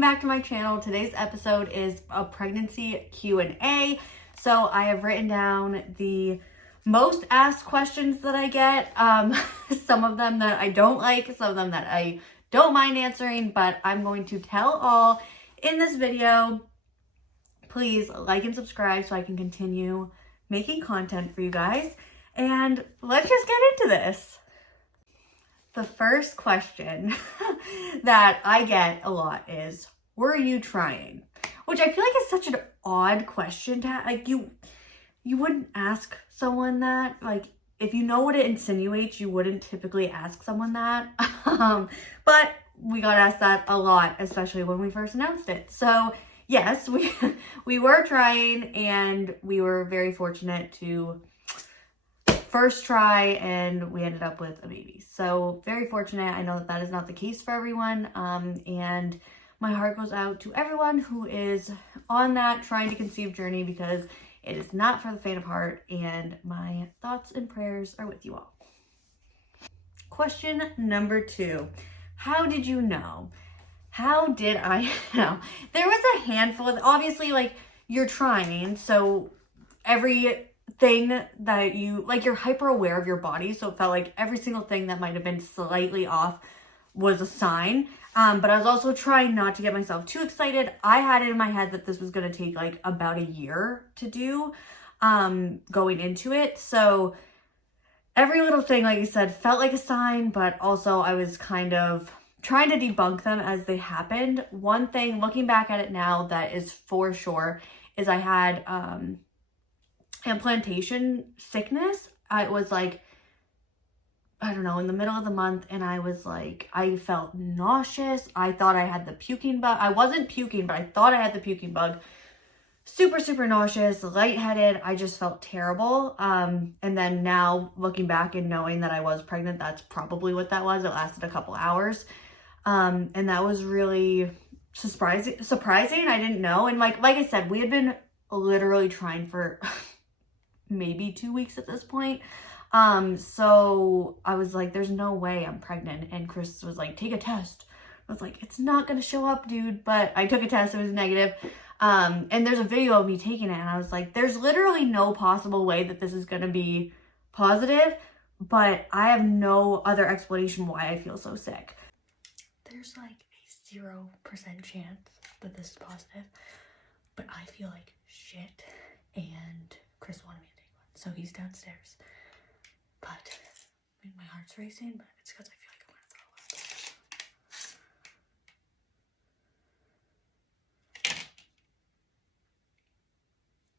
welcome back to my channel. Today's episode is a pregnancy Q&A. So I have written down the most asked questions that I get. Some of them that I don't like, some of them that I don't mind answering, but I'm going to tell all in this video. Please like and subscribe so I can continue making content for you guys. And let's just get into this. The first question that I get a lot is, were you trying? Which I feel like is such an odd question to like you wouldn't ask someone that. Like, if you know what it insinuates, you wouldn't typically ask someone that. But we got asked that a lot, especially when we first announced it. So yes, we were trying, and we were very fortunate to first try, and we ended up with a baby. So very fortunate. I know that that is not the case for everyone. And my heart goes out to everyone who is on that trying to conceive journey, because it is not for the faint of heart, and my thoughts and prayers are with you all. Question number 2. How did you know? How did I know? There was a handful of, obviously, like, you're trying, so every thing that you, like, you're hyper aware of your body, so it felt like every single thing that might have been slightly off was a sign. But I was also trying not to get myself too excited. I had it in my head that this was going to take like about a year to do, going into it. So every little thing, like I said, felt like a sign, but also I was kind of trying to debunk them as they happened. One thing, looking back at it now, that is for sure, is I had implantation sickness. I was like, I don't know, in the middle of the month, and I was like, I felt nauseous. I thought I had the puking bug. I wasn't puking, but I thought I had the puking bug. Super nauseous, lightheaded. I just felt terrible. And then now looking back and knowing that I was pregnant, that's probably what that was. It lasted a couple hours. And that was really surprising. I didn't know. And like I said, we had been literally trying for maybe 2 weeks at this point. So I was like, there's no way I'm pregnant. And Chris was like, take a test. I was like, it's not going to show up, dude. But I took a test. It was negative. And there's a video of me taking it. And I was like, there's literally no possible way that this is going to be positive. But I have no other explanation why I feel so sick. There's like a 0% chance that this is positive. But I feel like shit. And Chris wanted me to take one. So he's downstairs. But I mean, my heart's racing, but it's because I feel like I'm gonna throw up.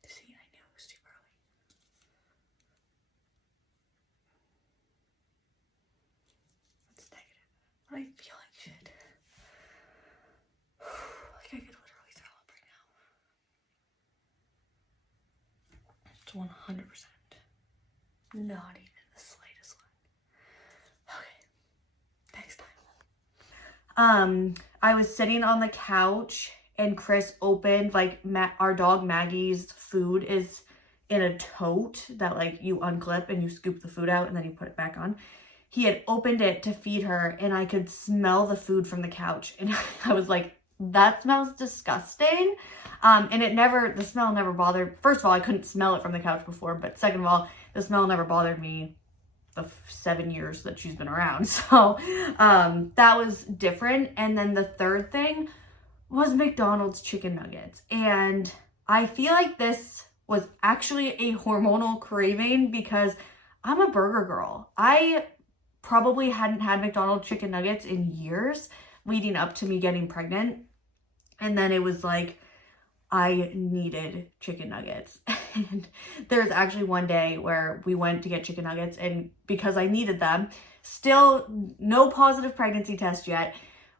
See, I knew it was too early. It's negative. But I feel like shit. Like I could literally throw up right now. It's 100%. Not even the slightest one. Okay, next time. I was sitting on the couch, and Chris opened, like, our dog Maggie's food is in a tote that, like, you unclip and you scoop the food out and then you put it back on. He had opened it to feed her, and I could smell the food from the couch, and I was like, that smells disgusting. And the smell never bothered. First of all, I couldn't smell it from the couch before, but second of all, the smell never bothered me the 7 years that she's been around. So that was different. And then the third thing was McDonald's chicken nuggets. And I feel like this was actually a hormonal craving, because I'm a burger girl. I probably hadn't had McDonald's chicken nuggets in years leading up to me getting pregnant. And then it was like, I needed chicken nuggets. And there was actually one day where we went to get chicken nuggets, and because I needed them, still no positive pregnancy test yet,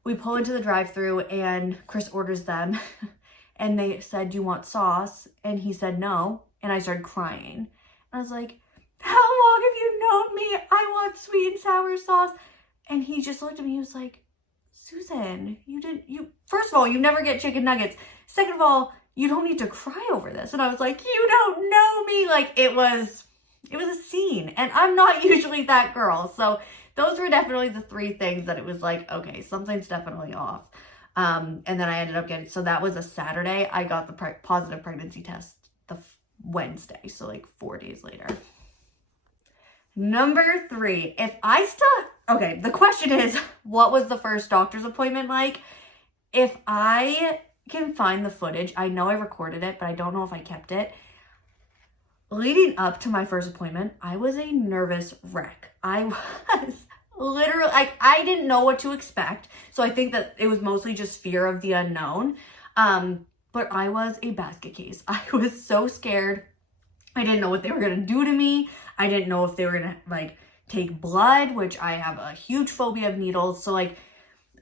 we pull into the drive-thru and Chris orders them. And they said, do you want sauce? And he said no. And I started crying. And I was like, how long have you known me? I want sweet and sour sauce. And he just looked at me. He was like, Susan, first of all, you never get chicken nuggets. Second of all, you don't need to cry over this. And I was like, you don't know me. Like, it was a scene, and I'm not usually that girl. So those were definitely the 3 things that it was like, okay, something's definitely off. And then I ended up getting, so that was a Saturday. I got the positive pregnancy test the Wednesday, so like 4 days later. Number 3, okay, the question is, what was the first doctor's appointment like? If I can find the footage, I know I recorded it, but I don't know if I kept it. Leading up to my first appointment, I was a nervous wreck. I was literally, like, I didn't know what to expect. So I think that it was mostly just fear of the unknown. But I was a basket case. I was so scared. I didn't know what they were going to do to me. I didn't know if they were going to, like, take blood, which I have a huge phobia of needles. So, like,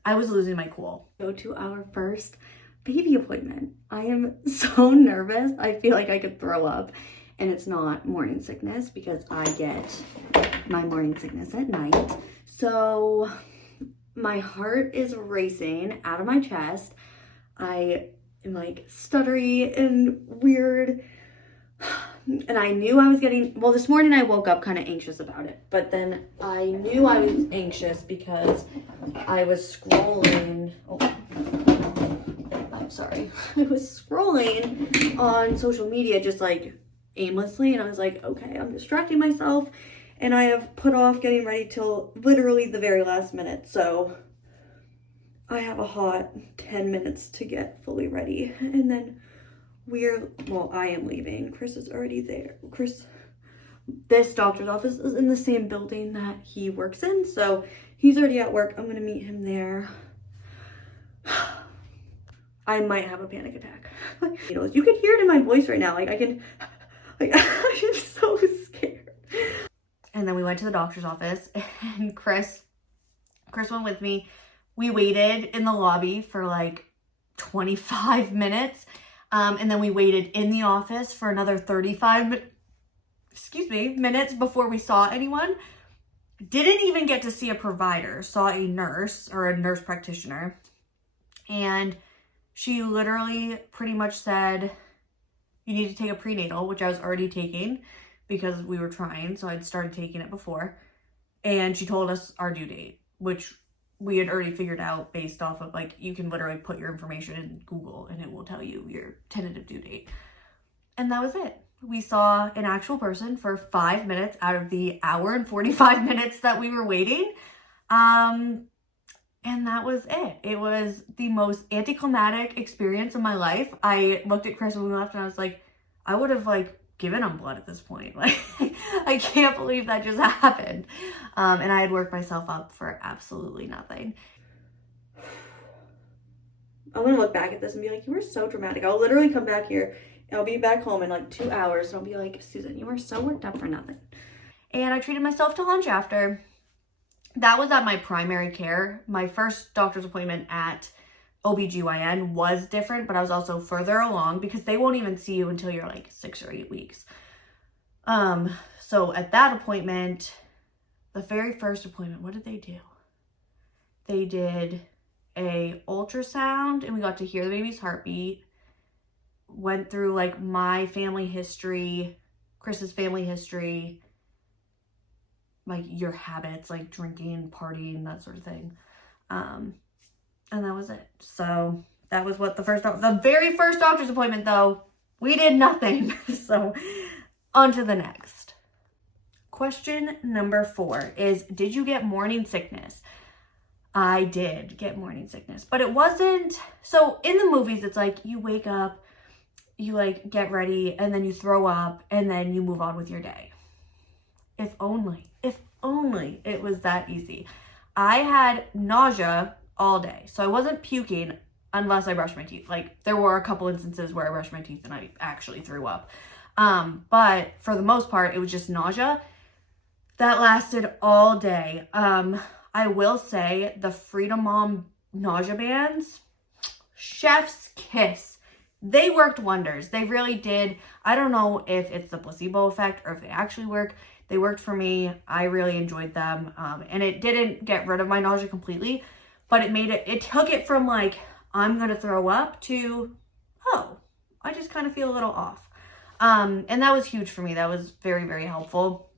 I was losing my cool. Go to our first baby appointment. I am so nervous. I feel like I could throw up. And it's not morning sickness because I get my morning sickness at night. So my heart is racing out of my chest. I am like stuttery and weird. And I knew I was getting, well, this morning I woke up kind of anxious about it. But then I knew I was anxious because I was scrolling. I'm sorry. I was scrolling on social media just like aimlessly, and I was like, okay, I'm distracting myself, and I have put off getting ready till literally the very last minute. So I have a hot 10 minutes to get fully ready, and then I am leaving. Chris is already there. This doctor's office is in the same building that he works in, so he's already at work. I'm gonna meet him there. I might have a panic attack. You can hear it in my voice right now. I'm so scared. And then we went to the doctor's office, and Chris went with me. We waited in the lobby for like 25 minutes. And then we waited in the office for another 35 minutes before we saw anyone. Didn't even get to see a provider. Saw a nurse or a nurse practitioner. And she literally pretty much said, you need to take a prenatal, which I was already taking because we were trying. So I'd started taking it before. And she told us our due date, which we had already figured out based off of, like, you can literally put your information in Google and it will tell you your tentative due date. And that was it. We saw an actual person for 5 minutes out of the hour and 45 minutes that we were waiting. And that was it. It was the most anticlimactic experience of my life. I looked at Chris when we left and I was like, I would have like given him blood at this point. Like, I can't believe that just happened. And I had worked myself up for absolutely nothing. I'm gonna look back at this and be like, you were so dramatic. I'll literally come back here and I'll be back home in like 2 hours and I'll be like, Susan, you were so worked up for nothing. And I treated myself to lunch after. That was at my primary care. My first doctor's appointment at OBGYN was different, but I was also further along because they won't even see you until you're like 6 or 8 weeks. So at that appointment, the very first appointment, what did they do? They did a ultrasound and we got to hear the baby's heartbeat. Went through like my family history, Chris's family history, like your habits, like drinking, partying, that sort of thing. And that was it. So that was what the very first doctor's appointment though, we did nothing. So on to the next. Question number 4 is, did you get morning sickness? I did get morning sickness, but it wasn't, so in the movies, it's like you wake up, you like get ready and then you throw up and then you move on with your day. If only it was that easy. I had nausea all day. So I wasn't puking unless I brushed my teeth. Like there were a couple instances where I brushed my teeth and I actually threw up. But for the most part, it was just nausea. That lasted all day. I will say the Freedom Mom nausea bands, chef's kiss. They worked wonders. They really did. I don't know if it's the placebo effect or if they actually work. They worked for me. I really enjoyed them. And it didn't get rid of my nausea completely, but it took it from like, I'm going to throw up to, oh, I just kind of feel a little off. And that was huge for me. That was very, very helpful.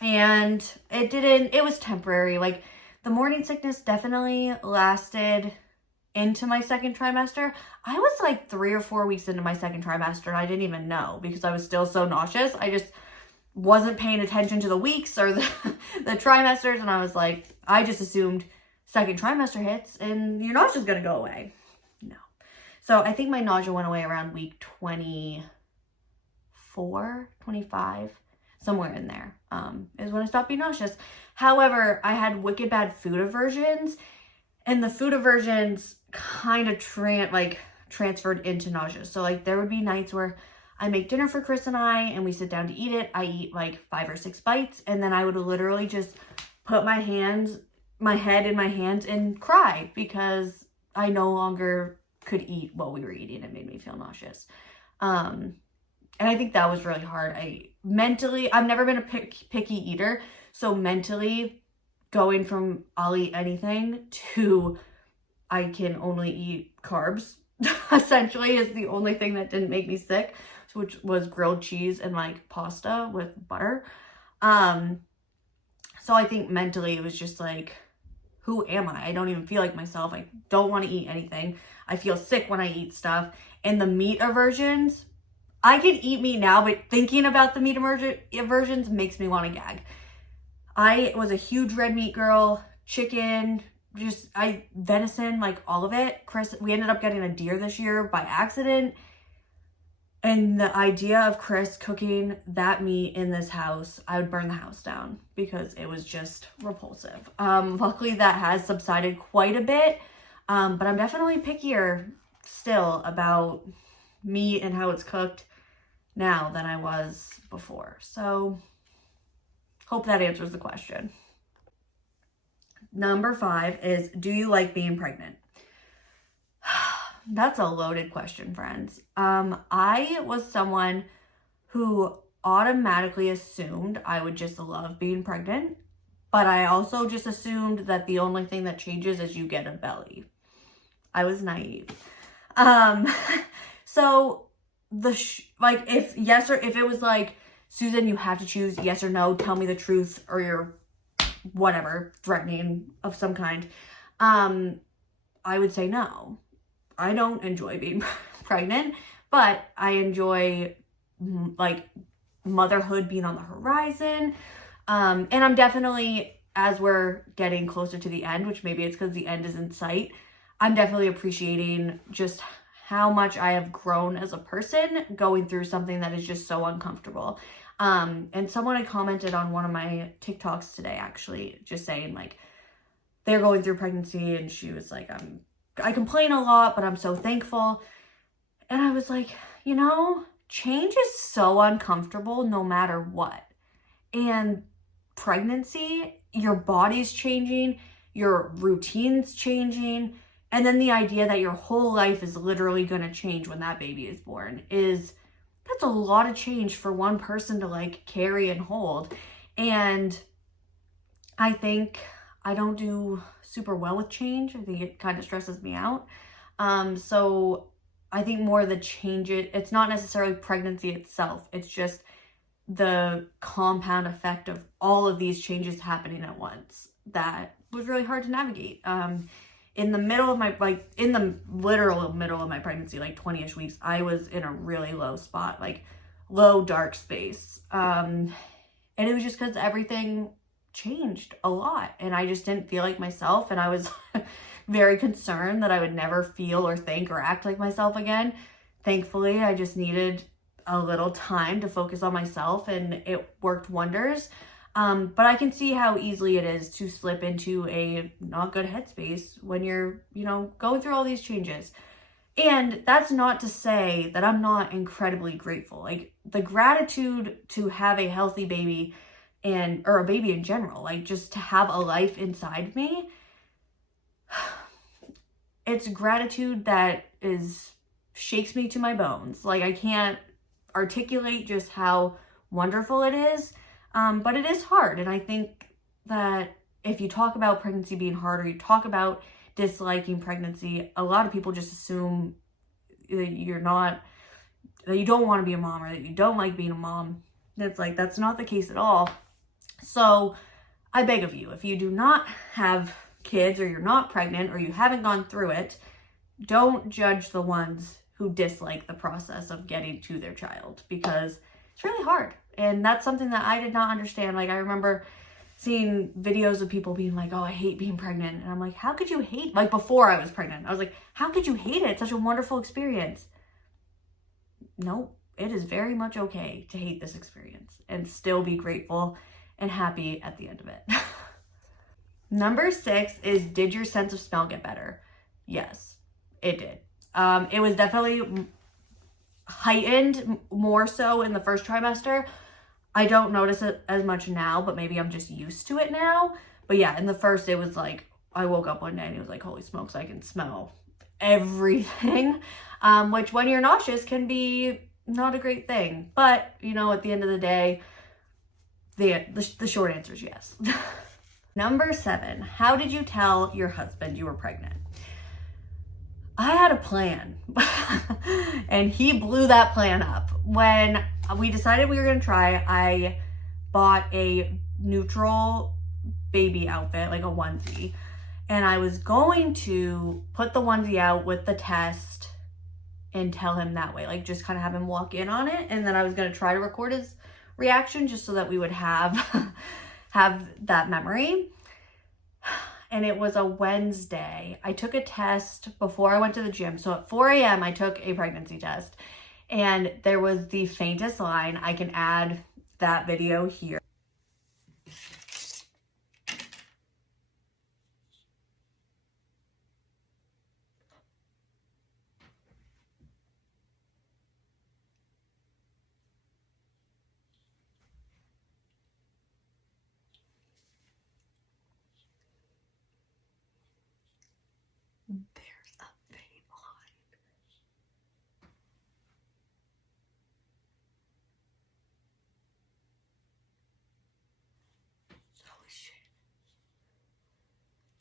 And it was temporary. Like the morning sickness definitely lasted into my second trimester. I was like 3 or 4 weeks into my second trimester and I didn't even know because I was still so nauseous. I just wasn't paying attention to the weeks or the trimesters, and I was like, I just assumed second trimester hits and your nausea's gonna go away. No. So I think my nausea went away around week 24, 25, somewhere in there, is when I stopped being nauseous. However, I had wicked bad food aversions, and the food aversions kind of transferred into nausea. So like there would be nights where I make dinner for Chris and we sit down to eat it. I eat like 5 or 6 bites, and then I would literally just put my head in my hands and cry because I no longer could eat what we were eating. It made me feel nauseous. And I think that was really hard. I've never been a picky eater. So mentally going from I'll eat anything to I can only eat carbs essentially is the only thing that didn't make me sick, which was grilled cheese and like pasta with butter. So I think mentally it was just like, who am I? I don't even feel like myself. I don't want to eat anything. I feel sick when I eat stuff. And the meat aversions, I can eat meat now, but thinking about the meat aversions makes me want to gag. I was a huge red meat girl, chicken, venison, like all of it. Chris, we ended up getting a deer this year by accident. And the idea of Chris cooking that meat in this house, I would burn the house down because it was just repulsive. Luckily that has subsided quite a bit, but I'm definitely pickier still about meat and how it's cooked now than I was before. So hope that answers the question. Number 5 is, do you like being pregnant? That's a loaded question, friends. I was someone who automatically assumed I would just love being pregnant, but I also just assumed that the only thing that changes is you get a belly. I was naive. So if it was like, Susan, you have to choose yes or no, tell me the truth, or you're whatever, threatening of some kind, I would say no. I don't enjoy being pregnant, but I enjoy like motherhood being on the horizon. And I'm definitely, as we're getting closer to the end, which maybe it's because the end is in sight, I'm definitely appreciating just how much I have grown as a person going through something that is just so uncomfortable. And someone had commented on one of my TikToks today, actually, just saying like they're going through pregnancy, and she was like, I complain a lot, but I'm so thankful. And I was like, change is so uncomfortable no matter what. And pregnancy, your body's changing, your routine's changing. And then the idea that your whole life is literally going to change when that baby is born that's a lot of change for one person to like carry and hold. And I think I don't do super well with change. I think it kind of stresses me out. So I think more of the change, it's not necessarily pregnancy itself. It's just the compound effect of all of these changes happening at once that was really hard to navigate. In the middle of in the literal middle of my pregnancy, like 20-ish weeks, I was in a really low spot, like low dark space. And it was just because everything changed a lot and I just didn't feel like myself, and I was very concerned that I would never feel or think or act like myself again. Thankfully, I just needed a little time to focus on myself, and it worked wonders. But I can see how easily it is to slip into a not good headspace when you're, going through all these changes. And that's not to say that I'm not incredibly grateful. Like the gratitude to have a healthy baby or a baby in general, like just to have a life inside me. It's gratitude that shakes me to my bones. Like I can't articulate just how wonderful it is. But it is hard. And I think that if you talk about pregnancy being hard, or you talk about disliking pregnancy, a lot of people just assume that that you don't want to be a mom, or that you don't like being a mom. It's like, that's not the case at all. So I beg of you, if you do not have kids, or you're not pregnant, or you haven't gone through it, don't judge the ones who dislike the process of getting to their child, because it's really hard. And that's something that I did not understand. Like, I remember seeing videos of people being like, oh, I hate being pregnant. And I'm like, how could you hate, like before I was pregnant, I was like, how could you hate it? It's such a wonderful experience. Nope, it is very much okay to hate this experience and still be grateful and happy at the end of it. Number 6 is, did your sense of smell get better? Yes, it did. It was definitely heightened more so in the first trimester. I don't notice it as much now, but maybe I'm just used to it now. But yeah, in the first, it was like, I woke up one day and it was like, holy smokes, I can smell everything. Which when you're nauseous can be not a great thing. But, you know, at the end of the day, the short answer is yes. Number 7, how did you tell your husband you were pregnant? I had a plan and he blew that plan up. When we decided we were going to try, I bought a neutral baby outfit, like a onesie, and I was going to put the onesie out with the test and tell him that way, like just kind of have him walk in on it. And then I was going to try to record his reaction just so that we would have that memory. And it was a Wednesday. I took a test before I went to the gym. So at 4 a.m. I took a pregnancy test, and there was the faintest line. I can add that video here. There's a faint line. Holy shit.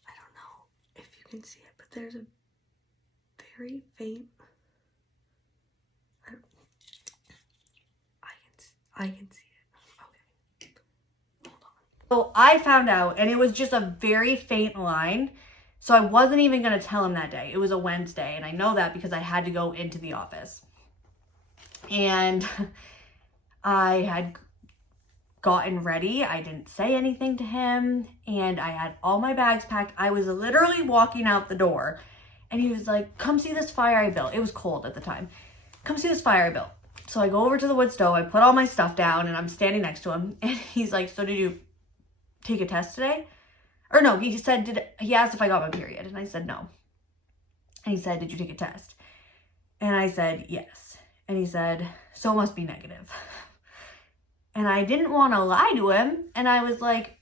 I don't know if you can see it, but there's a very faint. I can see it. Okay. Hold on. So I found out, and it was just a very faint line. So I wasn't even going to tell him that day. It was a Wednesday, and I know that because I had to go into the office. And I had gotten ready. I didn't say anything to him, and I had all my bags packed. I was literally walking out the door, and he was like, come see this fire I built. It was cold at the time. Come see this fire I built. So I go over to the wood stove. I put all my stuff down, and I'm standing next to him, and he's like, so did you take a test today? Or no, he said, he asked if I got my period, and I said no. And he said, did you take a test? And I said, yes. And he said, so it must be negative. And I didn't want to lie to him. And I was like,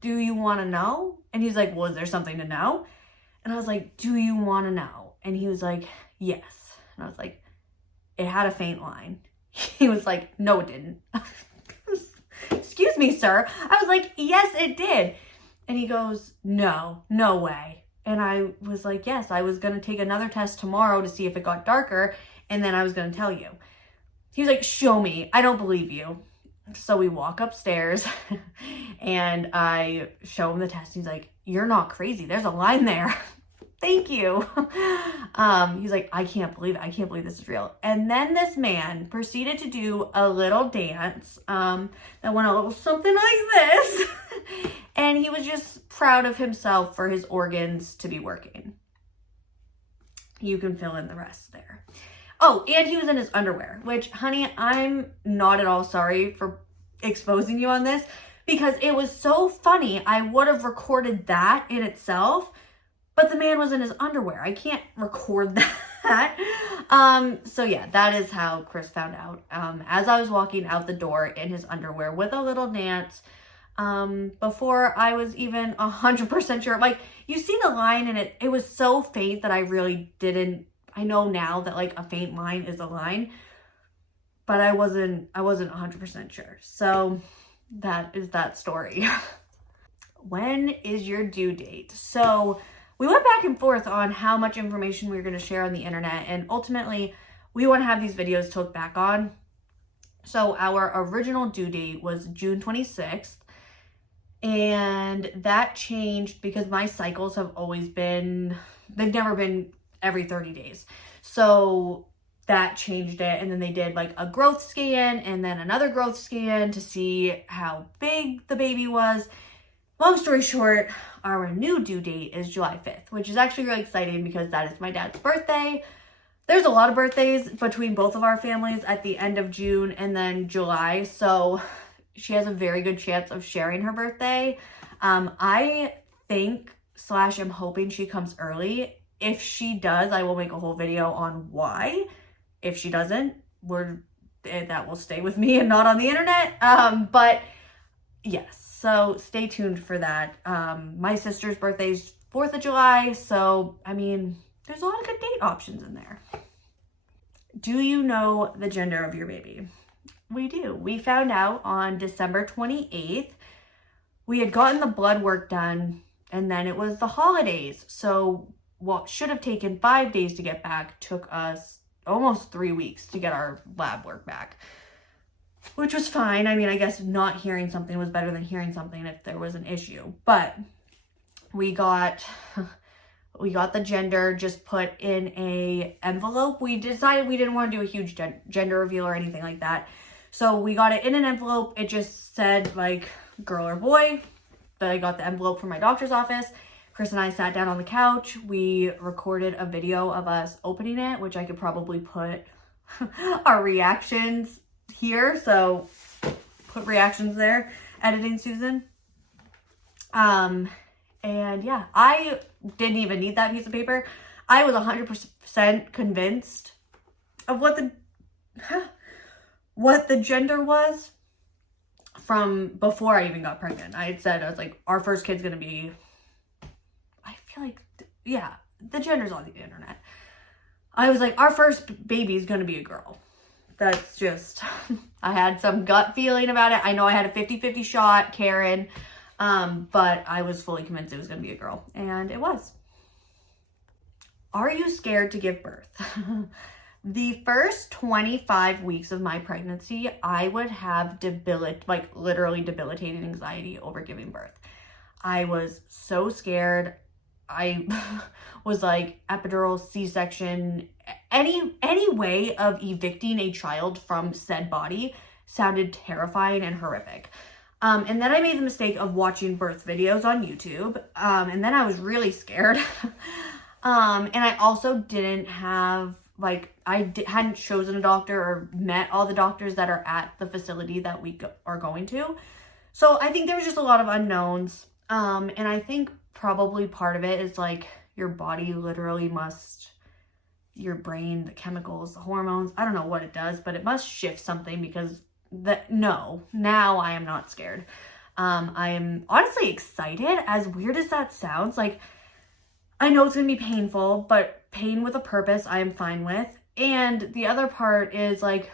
do you want to know? And he's like, well, is there something to know? And I was like, do you want to know? And he was like, yes. And I was like, it had a faint line. He was like, no, it didn't. Excuse me, sir. I was like, yes, it did. And he goes, no way. And I was like, yes, I was going to take another test tomorrow to see if it got darker, and then I was going to tell you. He was like, show me. I don't believe you. So we walk upstairs, and I show him the test. He's like, you're not crazy. There's a line there. Thank you. He's like, I can't believe it. I can't believe this is real. And then this man proceeded to do a little dance that went a little something like this. And he was just proud of himself for his organs to be working. You can fill in the rest there. Oh, and he was in his underwear, which, honey, I'm not at all sorry for exposing you on this, because it was so funny. I would have recorded that in itself, but the man was in his underwear. I can't record that. So yeah, that is how Chris found out. As I was walking out the door in his underwear with a little dance, before I was even 100% sure. Like, you see the line, and it was so faint that I really didn't. I know now that like a faint line is a line, but I wasn't 100% sure. So that is that story. When is your due date? So we went back and forth on how much information we were going to share on the internet, and ultimately we want to have these videos to look back on. So our original due date was June 26th, and that changed because my cycles have always been, they've never been every 30 days. So that changed it. And then they did like a growth scan and then another growth scan to see how big the baby was. Long story short, our new due date is July 5th, which is actually really exciting because that is my dad's birthday. There's a lot of birthdays between both of our families at the end of June and then July. So she has a very good chance of sharing her birthday. I think / am hoping she comes early. If she does, I will make a whole video on why. If she doesn't, that will stay with me and not on the internet. But yes, so stay tuned for that. My sister's birthday is 4th of July. So, I mean, there's a lot of good date options in there. Do you know the gender of your baby? We do. We found out on December 28th. We had gotten the blood work done and then it was the holidays. So what should have taken 5 days to get back took us almost 3 weeks to get our lab work back, which was fine. I mean, I guess not hearing something was better than hearing something if there was an issue, but we got the gender just put in a envelope. We decided we didn't want to do a huge gender reveal or anything like that. So we got it in an envelope. It just said like girl or boy. But I got the envelope from my doctor's office. Chris and I sat down on the couch. We recorded a video of us opening it, which I could probably put our reactions here. So put reactions there. Editing Susan. And yeah, I didn't even need that piece of paper. I was 100% convinced of what the gender was from before I even got pregnant. I had said, I was like, our first kid's gonna be, I feel like, yeah, the gender's on the internet. I was like, our first baby is gonna be a girl. That's just, I had some gut feeling about it. I know I had a 50-50 shot, Karen, but I was fully convinced it was gonna be a girl, and it was. Are you scared to give birth? The first 25 weeks of my pregnancy, I would have literally debilitating anxiety over giving birth. I was so scared. I was like epidural, C-section, any way of evicting a child from said body sounded terrifying and horrific. And then I made the mistake of watching birth videos on YouTube. And then I was really scared. And I also didn't have, hadn't chosen a doctor or met all the doctors that are at the facility that we are going to. So I think there was just a lot of unknowns. And I think probably part of it is like your body literally your brain, the chemicals, the hormones, I don't know what it does, but it must shift something because now I am not scared. I am honestly excited, as weird as that sounds. Like, I know it's gonna be painful, but pain with a purpose I am fine with. And the other part is like,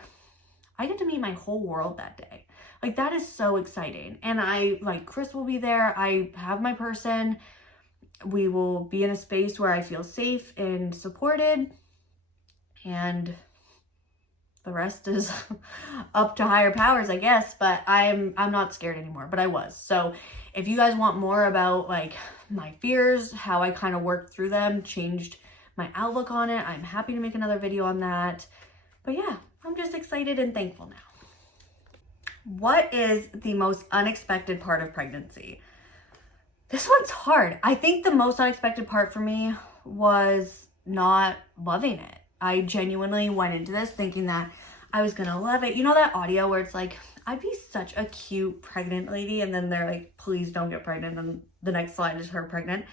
I get to meet my whole world that day. Like, that is so exciting. And Chris will be there. I have my person. We will be in a space where I feel safe and supported. And the rest is up to higher powers, I guess. But I'm not scared anymore, but I was. So if you guys want more about like my fears, how I kind of worked through them, changed my outlook on it, I'm happy to make another video on that. But yeah, I'm just excited and thankful now. What is the most unexpected part of pregnancy? This one's hard. I think the most unexpected part for me was not loving it. I genuinely went into this thinking that I was gonna love it. You know that audio where it's like, I'd be such a cute pregnant lady, and then they're like, please don't get pregnant, and the next slide is her pregnant.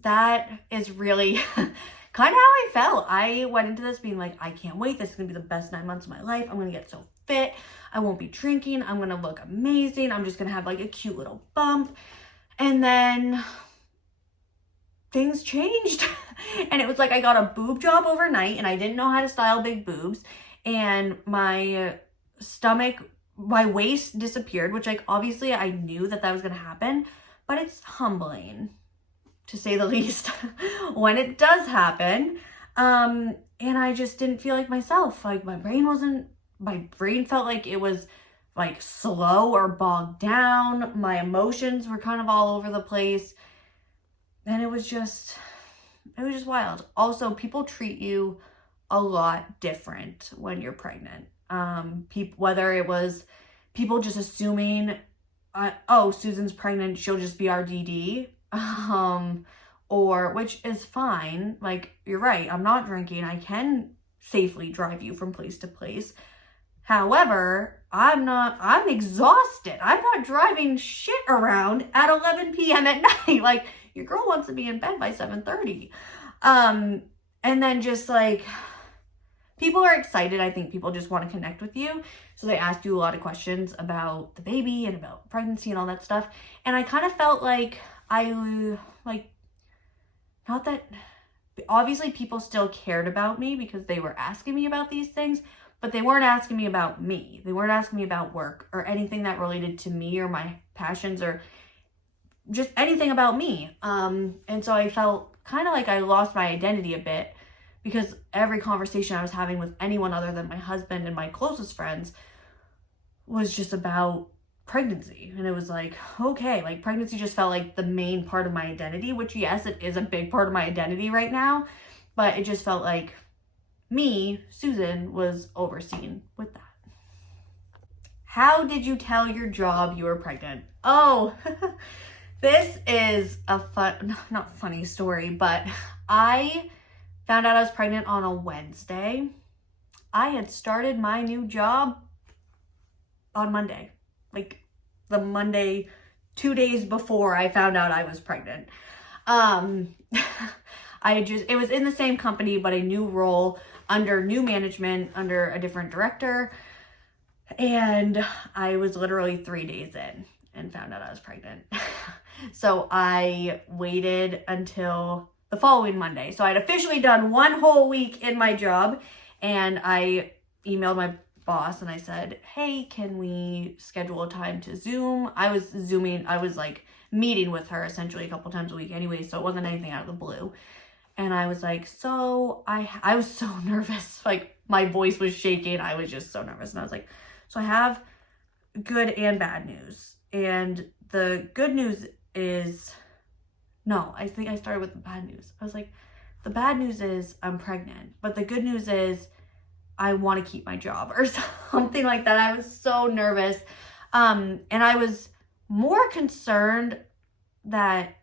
That is really kind of how I felt. I went into this being like, I can't wait. This is gonna be the best 9 months of my life. I'm gonna get so fit. I won't be drinking. I'm gonna look amazing. I'm just gonna have like a cute little bump. And then things changed. And it was like I got a boob job overnight and I didn't know how to style big boobs. And my stomach, my waist disappeared, which like obviously I knew that was gonna happen, but it's humbling to say the least when it does happen. And I just didn't feel like myself. Like my brain felt like it was like slow or bogged down. My emotions were kind of all over the place. And it was just it was just wild. Also, people treat you a lot different when you're pregnant. Whether it was people just assuming, oh, Susan's pregnant, she'll just be our DD. Or, which is fine. Like, you're right, I'm not drinking. I can safely drive you from place to place. However, I'm exhausted. I'm not driving shit around at 11 p.m. at night. Like, your girl wants to be in bed by 7:30. And then just like, people are excited. I think people just want to connect with you. So they ask you a lot of questions about the baby and about pregnancy and all that stuff. And I kind of felt like not that, obviously people still cared about me because they were asking me about these things, but they weren't asking me about me. They weren't asking me about work or anything that related to me or my passions or just anything about me. And so I felt kind of like I lost my identity a bit, because every conversation I was having with anyone other than my husband and my closest friends was just about pregnancy. And it was like, okay, like pregnancy just felt like the main part of my identity, which yes, it is a big part of my identity right now, but it just felt like me, Susan, was overseen with that. How did you tell your job you were pregnant? Oh, this is a not funny story, but I found out I was pregnant on a Wednesday. I had started my new job on Monday. Like the Monday, 2 days before I found out I was pregnant. It was in the same company, but a new role under new management, under a different director. And I was literally 3 days in and found out I was pregnant. So I waited until the following Monday. So I'd officially done 1 whole week in my job, and I emailed my boss and I said, hey, can we schedule a time to Zoom? I was like meeting with her essentially a couple times a week anyway, so it wasn't anything out of the blue. And I was like, so I was so nervous. Like my voice was shaking. I was just so nervous. And I was like, so I have good and bad news. And the good news is, no, I think I started with the bad news. I was like, the bad news is I'm pregnant, but the good news is I want to keep my job or something like that. I was so nervous. And I was more concerned that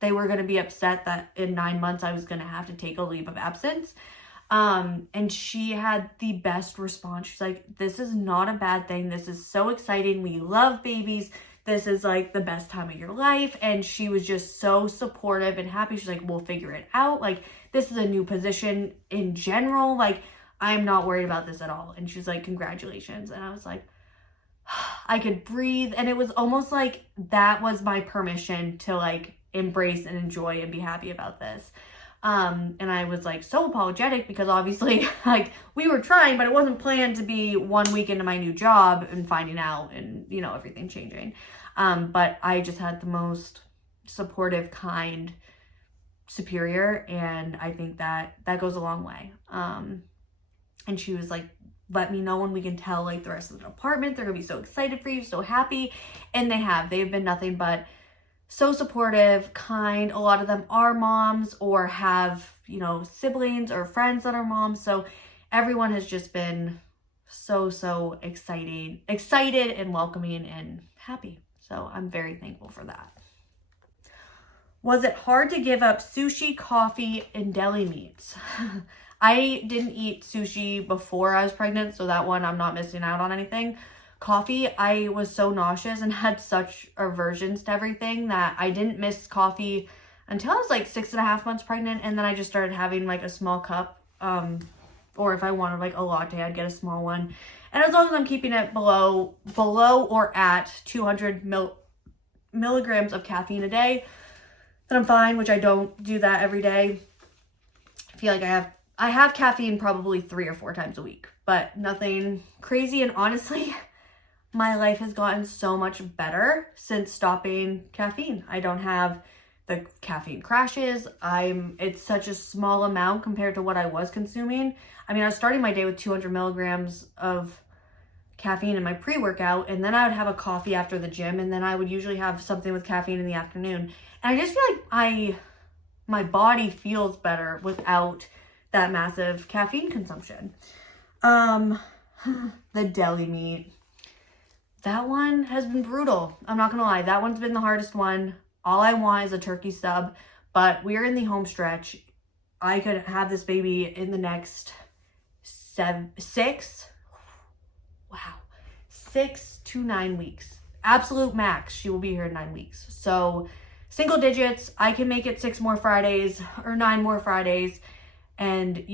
they were going to be upset that in 9 months I was going to have to take a leave of absence. And she had the best response. She's like, this is not a bad thing. This is so exciting. We love babies. This is like the best time of your life. And she was just so supportive and happy. She's like, we'll figure it out. Like, this is a new position in general. Like, I'm not worried about this at all. And she's like, congratulations. And I was like, I could breathe. And it was almost like that was my permission to like embrace and enjoy and be happy about this. And I was like so apologetic because obviously like we were trying, but it wasn't planned to be 1 week into my new job and finding out and, you know, everything changing. But I just had the most supportive, kind superior. And I think that goes a long way. And she was like, let me know when we can tell like the rest of the department. They're gonna be so excited for you, so happy. And they've been nothing but so supportive, kind. A lot of them are moms or have, you know, siblings or friends that are moms. So everyone has just been so excited and welcoming and happy. So I'm very thankful for that. Was it hard to give up sushi, coffee, and deli meats? I didn't eat sushi before I was pregnant, so that one I'm not missing out on anything. Coffee, I was so nauseous and had such aversions to everything that I didn't miss coffee until I was like 6.5 months pregnant. And then I just started having like a small cup, or if I wanted like a latte, I'd get a small one. And as long as I'm keeping it below or at 200 milligrams of caffeine a day, then I'm fine, which I don't do that every day. I feel like I have caffeine probably 3 or 4 times a week, but nothing crazy. And honestly, my life has gotten so much better since stopping caffeine. I don't have the caffeine crashes. It's such a small amount compared to what I was consuming. I mean, I was starting my day with 200 milligrams of caffeine in my pre-workout, and then I would have a coffee after the gym, and then I would usually have something with caffeine in the afternoon. And I just feel like my body feels better without that massive caffeine consumption. The deli meat. That one has been brutal. I'm not gonna lie. That one's been the hardest one. All I want is a turkey sub, but we're in the home stretch. I could have this baby in the next 6 to 9 weeks. Absolute max, she will be here in 9 weeks. So single digits, I can make it 6 more Fridays or 9 more Fridays. And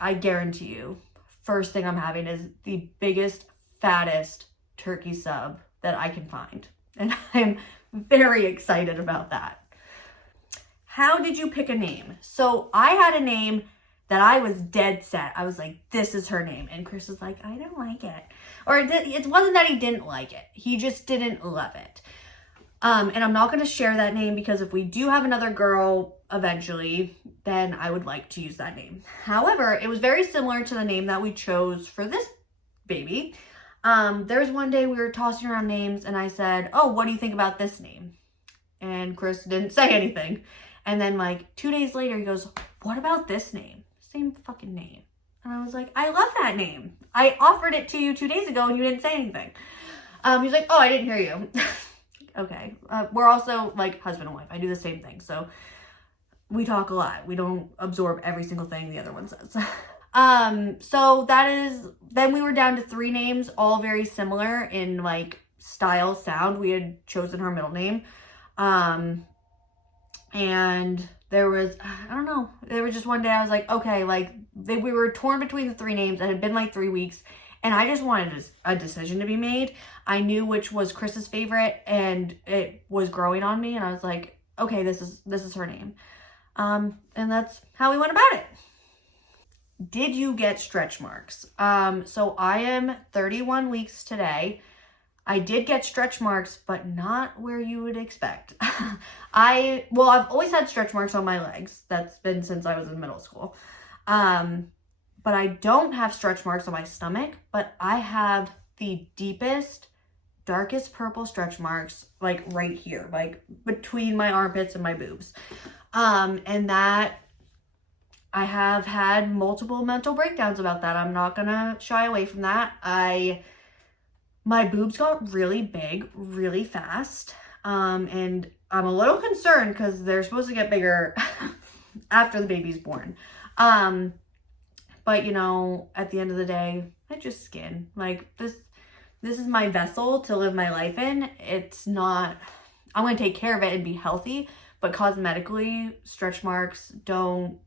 I guarantee you, first thing I'm having is the biggest, fattest turkey sub that I can find. And I'm very excited about that. How did you pick a name? So I had a name that I was dead set. I was like, this is her name. And Chris was like, I don't like it. Or it wasn't that he didn't like it. He just didn't love it. And I'm not going to share that name because if we do have another girl eventually, then I would like to use that name. However, it was very similar to the name that we chose for this baby. There's one day we were tossing around names and I said, oh, what do you think about this name? And Chris didn't say anything. And then like 2 days later, he goes, what about this name? Same fucking name. And I was like, I love that name. I offered it to you 2 days ago and you didn't say anything. He's like, oh, I didn't hear you. Okay. We're also like husband and wife. I do the same thing. So we talk a lot. We don't absorb every single thing the other one says. So then we were down to 3 names, all very similar in like style, sound. We had chosen her middle name. And there was, I don't know, there was just one day I was like, okay, like we were torn between the 3 names. It had been like 3 weeks and I just wanted a decision to be made. I knew which was Chris's favorite and it was growing on me. And I was like, okay, this is her name. And that's how we went about it. Did you get stretch marks? So I am 31 weeks today. I did get stretch marks, but not where you would expect. I've always had stretch marks on my legs. That's been since I was in middle school. But I don't have stretch marks on my stomach, but I have the deepest, darkest purple stretch marks, like right here, like between my armpits and my boobs. And that I have had multiple mental breakdowns about that. I'm not gonna shy away from that. My boobs got really big really fast. And I'm a little concerned because they're supposed to get bigger after the baby's born. But you know, at the end of the day, it's just skin. Like this is my vessel to live my life in. It's not, I'm going to take care of it and be healthy, but cosmetically, stretch marks don't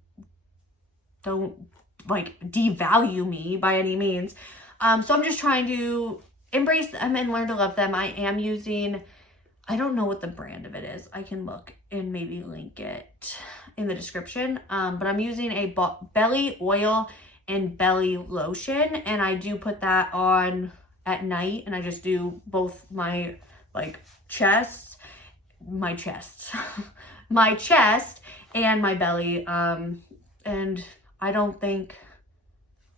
like devalue me by any means. So I'm just trying to embrace them and learn to love them. I am using, I don't know what the brand of it is. I can look and maybe link it in the description. But I'm using a belly oil and belly lotion. And I do put that on at night. And I just do both my chest and my belly. And I don't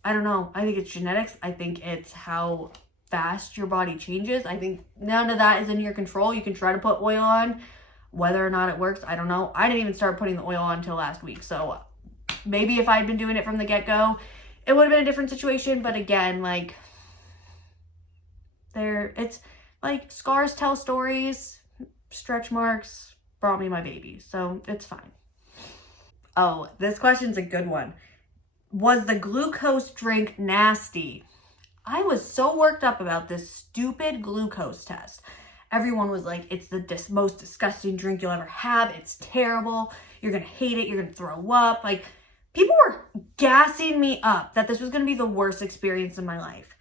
know. I think it's genetics. I think it's how fast your body changes. I think none of that is in your control. You can try to put oil on. Whether or not it works, I don't know. I didn't even start putting the oil on until last week. So maybe if I'd been doing it from the get-go, it would have been a different situation. But again, like it's like scars tell stories. Stretch marks brought me my baby. So it's fine. Oh, this question's a good one. Was the glucose drink nasty? I was so worked up about this stupid glucose test. Everyone was like, it's the most disgusting drink you'll ever have. It's terrible. You're going to hate it. You're going to throw up. Like, people were gassing me up that this was going to be the worst experience in my life.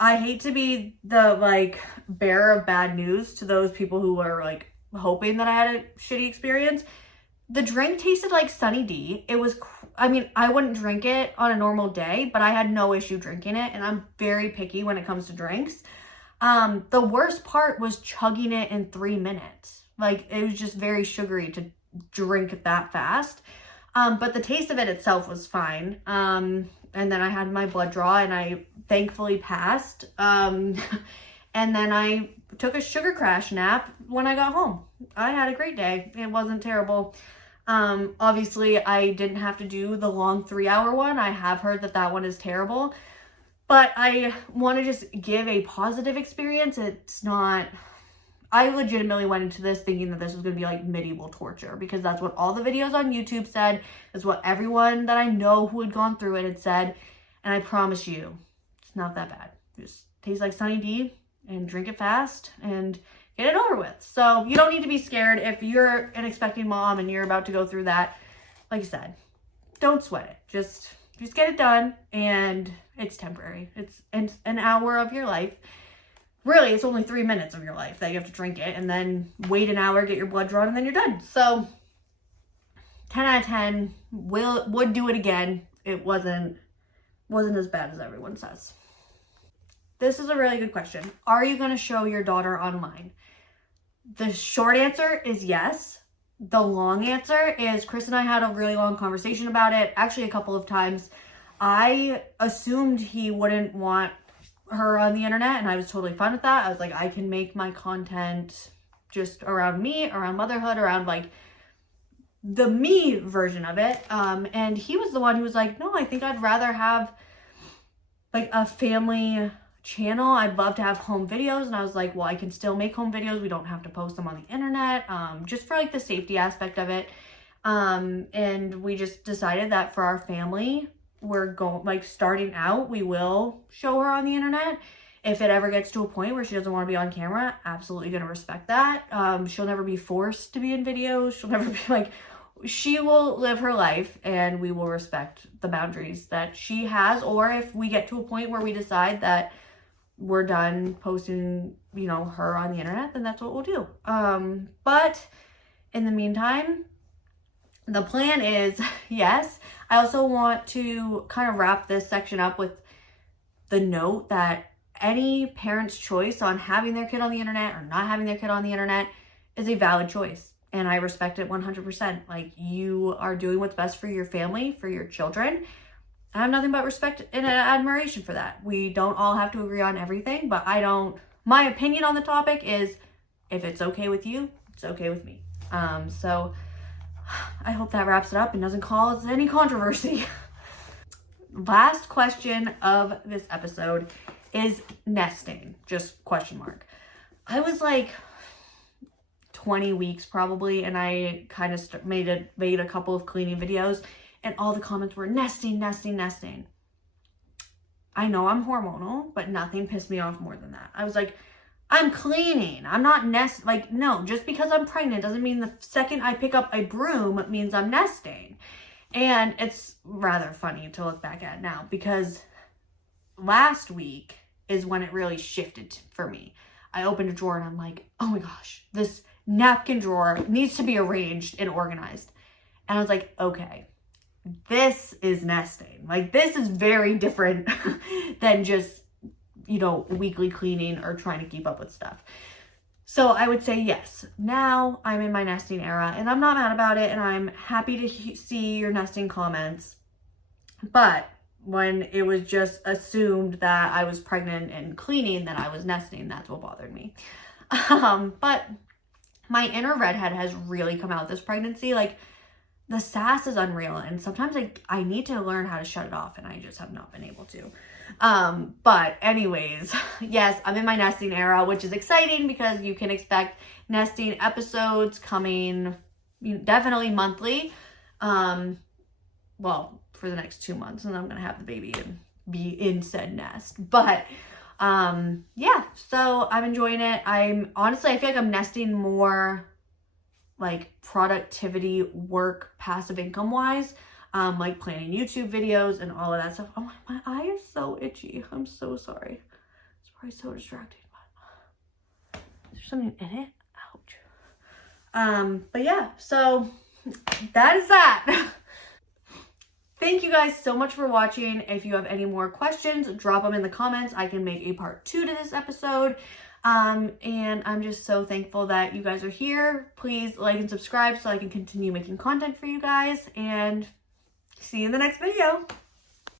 I hate to be the, bearer of bad news to those people who are, hoping that I had a shitty experience. The drink tasted like Sunny D. It was, I wouldn't drink it on a normal day, but I had no issue drinking it. And I'm very picky when it comes to drinks. The worst part was chugging it in 3 minutes. It was just very sugary to drink that fast. But the taste of it itself was fine. And then I had my blood draw and I thankfully passed. And then I took a sugar crash nap when I got home. I had a great day. It wasn't terrible. Obviously I didn't have to do the long 3-hour one. I have heard that that one is terrible, but I want to just give a positive experience. It's not, I legitimately went into this thinking that this was going to be like medieval torture, because that's what all the videos on YouTube said. That's what everyone that I know who had gone through it had said. And I promise you, it's not that bad. Just tastes like Sunny D and drink it fast and get it over with. So you don't need to be scared if you're an expecting mom and you're about to go through that. Like I said, don't sweat it. Just get it done, and it's temporary. It's an hour of your life. Really, it's only 3 minutes of your life that you have to drink it, and then wait an hour, get your blood drawn, and then you're done. So 10 out of 10, would do it again. It wasn't as bad as everyone says. This is a really good question. Are you going to show your daughter online? The short answer is yes. The long answer is Chris and I had a really long conversation about it, actually a couple of times. I assumed he wouldn't want her on the internet, and I was totally fine with that. I was like, I can make my content just around me, around motherhood, around like the me version of it. And he was the one who was like, no, I think I'd rather have like a family channel. I'd love to have home videos. And I was like, well, I can still make home videos. We don't have to post them on the internet, just for like the safety aspect of it. And we just decided that for our family, we're going, like, starting out, we will show her on the internet. If it ever gets to a point where she doesn't want to be on camera, absolutely going to respect that. She'll never be forced to be in videos. She'll never be like, she will live her life, and we will respect the boundaries that she has. Or if we get to a point where we decide that we're done posting, you know, her on the internet, then that's what we'll do. But in the meantime, the plan is, yes, I also want to kind of wrap this section up with the note that any parent's choice on having their kid on the internet or not having their kid on the internet is a valid choice. And I respect it 100%. Like, you are doing what's best for your family, for your children. I have nothing but respect and admiration for that. We don't all have to agree on everything, but my opinion on the topic is, if it's okay with you, it's okay with me. So I hope that wraps it up and doesn't cause any controversy. Last question of this episode is nesting, just question mark. I was like 20 weeks probably, and I kind of made a couple of cleaning videos, and all the comments were nesting, nesting, nesting. I know I'm hormonal, but nothing pissed me off more than that. I was like, I'm cleaning. I'm not like, no, just because I'm pregnant doesn't mean the second I pick up a broom means I'm nesting. And it's rather funny to look back at now, because last week is when it really shifted for me. I opened a drawer and I'm like, oh my gosh, this napkin drawer needs to be arranged and organized. And I was like, okay, this is nesting. Like, this is very different than just, you know, weekly cleaning or trying to keep up with stuff. So I would say yes. Now I'm in my nesting era, and I'm not mad about it, and I'm happy to see your nesting comments. But when it was just assumed that I was pregnant and cleaning, that I was nesting, that's what bothered me. But my inner redhead has really come out this pregnancy. Like, the sass is unreal, and sometimes I need to learn how to shut it off, and I just have not been able to. But anyways, yes, I'm in my nesting era, which is exciting because you can expect nesting episodes coming definitely monthly. Well, for the next 2 months, and then I'm gonna have the baby and be in said nest. But yeah, so I'm enjoying it. I feel like I'm nesting more like productivity, work, passive income wise, like planning YouTube videos and all of that stuff. Oh, my eye is so itchy. I'm so sorry. It's probably so distracting, but is there something in it? Ouch. But yeah, so that is that. Thank you guys so much for watching. If you have any more questions, drop them in the comments. I can make a part 2 to this episode. And I'm just so thankful that you guys are here. Please like and subscribe so I can continue making content for you guys, and see you in the next video.